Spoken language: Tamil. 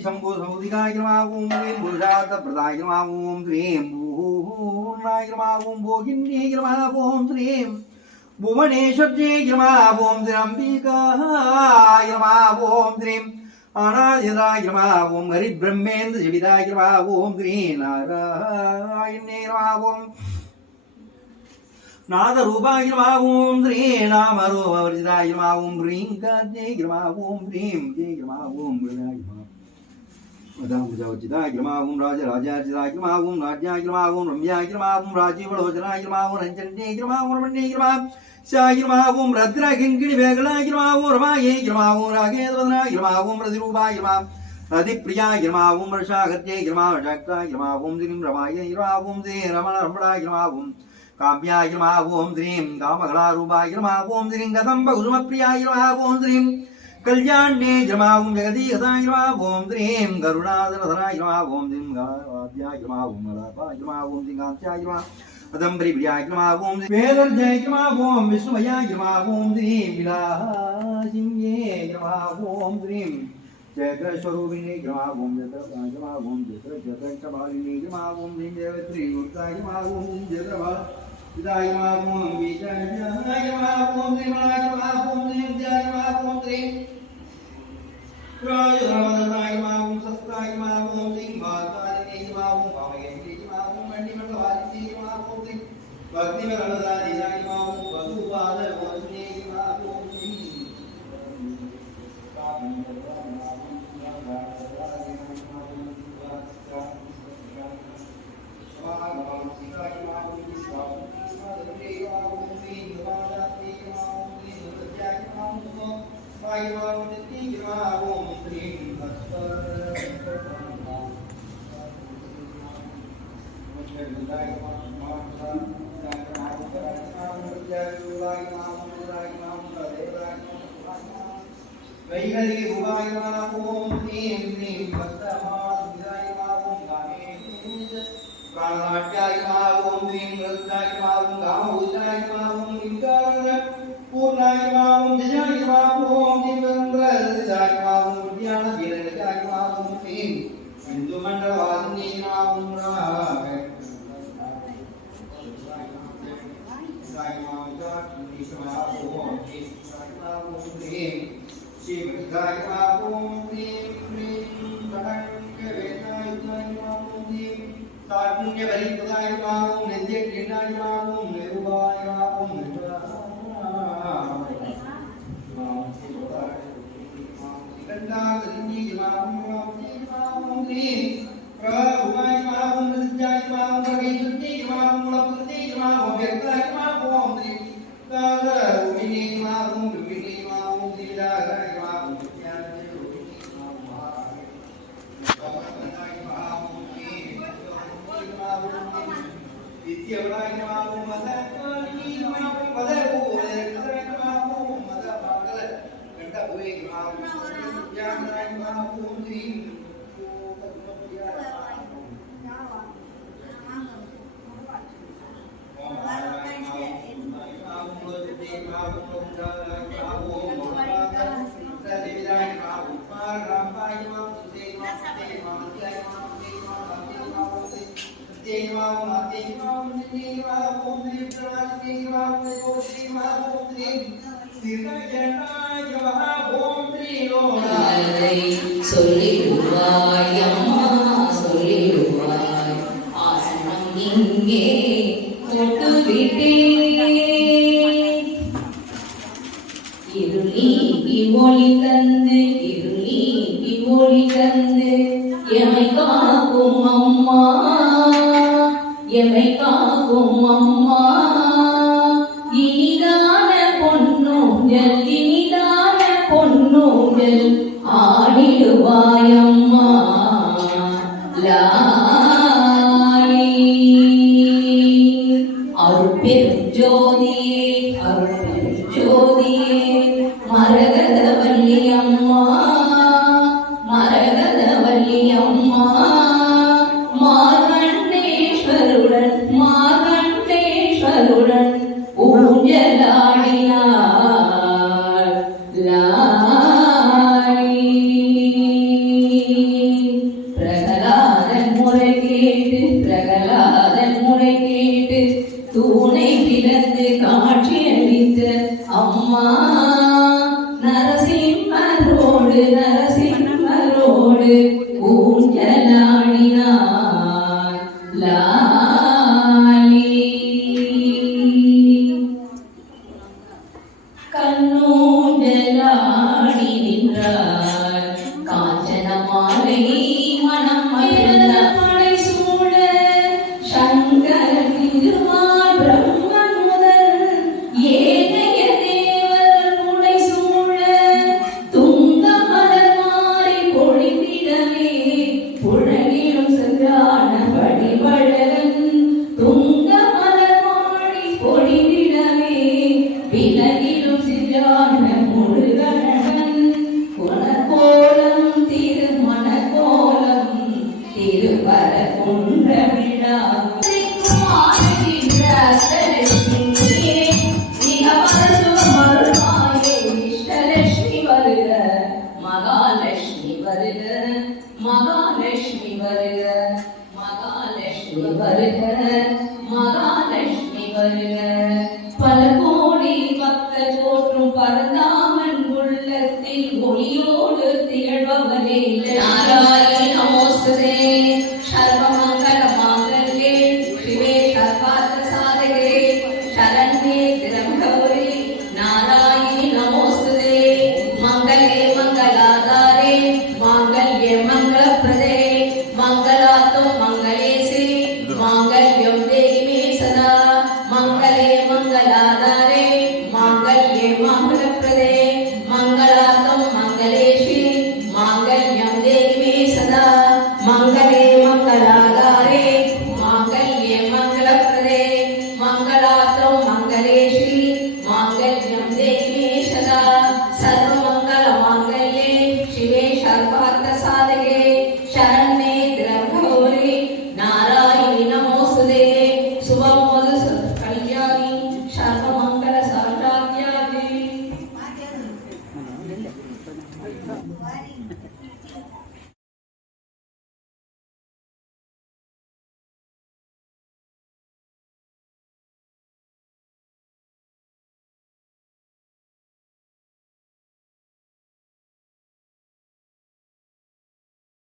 शंभो समुदिकाय ओम ह्रीं पुरुषार्थ प्रदाय ओम ह्रीं भूर्णाय ओम भोगिन्ये ओम ह्रीं भुवनेश्वर्ये ओम श्रीअंबिकाय ओम ह्रीं अनादिदाय ओम हरिब्रह्मेन्द्र जविदाय ओम ह्रीं नारायणे ओम नादरूपाय ओम ह्रीं नामरूपवर्जिताय ओम ह्रीं कान्ये ओम ह्रीं ओम गणाय ओम राजराजाय ओम राज्याय ओम रम्याय ओम राजीवलोचनाय ओम रंजन्ये ओम रमण्ये शाय ओम रद्रकिङ्किणि वेगलाय ओम रमायै ओम रागेन्द्रवदनाय ओम रतिरूपाय रतिप्रियाय ओम वर्षागत्ये शक्ताय ओम श्रीं रमायै ओम श्री रमणरमणाय ओम काव्याय ओम श्रीं कामकलारूपाय ओम श्रीं कदम्बकुसुमप्रियाय ओम श्रीं कल्याण्ये ओम जगदीहताय ओम श्रीं करुणाधरधराय ओम श्रीं गाद्याय ओम मलापाय ओम श्रीं कान्त्याय अदम्बरिप्रियाय ओम वेदर्जय ओम विष्णुमयाय ओम श्रीं विलासिन्ये ओम श्रीं जयकरस्वरूपिणे ओम जयकराय ओम जयकरजगन्मालिने ओम श्रीं जयवत्री गुप्ताय ओम जयकरमाल विदाय ओम विजयाय ओम श्रीं मलाय ओम श्रीं जय ओम श्रीं राजधर्मदाय ओम सस्ताय ओम श्रीं वातालिने ओम कामयन्ये ओम मण्डिमण्डलालिने ओम श्रीं भक्तिवरदाय ओम वसुपादवन्ये ओम श्रीं वैहरि भुवाय ओम ह्रीं ह्रीं भक्तमादिदाय ओम गामेश प्राणनाट्याय ओम ह्रीं नृत्याय ओम गामभूताय ओम लिंगार पूर्णाय ओम जयाय ओम दिव्यन्द्रदाय ओम विद्यानवीरजाय ओम ह्रीं हिंदुमण्डलवादिनी ओम राग शिवगाय ओम ह्रीं ह्रीं कटकवेदाय ओम ह्रीं तारुण्यवरिपदाय ओम नित्यक्रीडाय ओम निरुवाय ओम निगंधागरिणी ओम ह्रीं प्रभुवाय ओम नित्याय ओम भगवती ओम लपति ओम व्यक्ताय ओम ह्रीं कादरूपिणी ओम रूपिणी ओम दिदाय विद्यावराय ओम मदकर्णी ओम मदपूरे ओम मदपागल गंडपुरे ओम ज्ञानाय ओम श्रीं சொல்லிடுவாய் அம்மா சொல்லிடுவாய் ஆசனம் இங்கே தொட்டு விட்டேன் இருளி ஒளி தந்து இருளி காக்கும் அம்மா இனிதான பொன்னூஞ்சல் இனிதான பொன்னூஞ்சல் ஆடிடுவாயம்மா லாலி அருட்பெருஞ்சோதியே அருட்பெருஞ்சோதியே மரகதவல்லி அம்மா மரகதவல்லி அம்மா மார்கண்டேஸ்வருடன் மார்கண்டேஸ்வருடன் ஊஞ்சலாடினார் லாலி பிரகலாதன் முறை கேட்டு பிரகலாதன் முறை கேட்டு தூணை பிளந்து காட்சியளித்த அம்மா நரசிம்மரோடு நரசிம்ம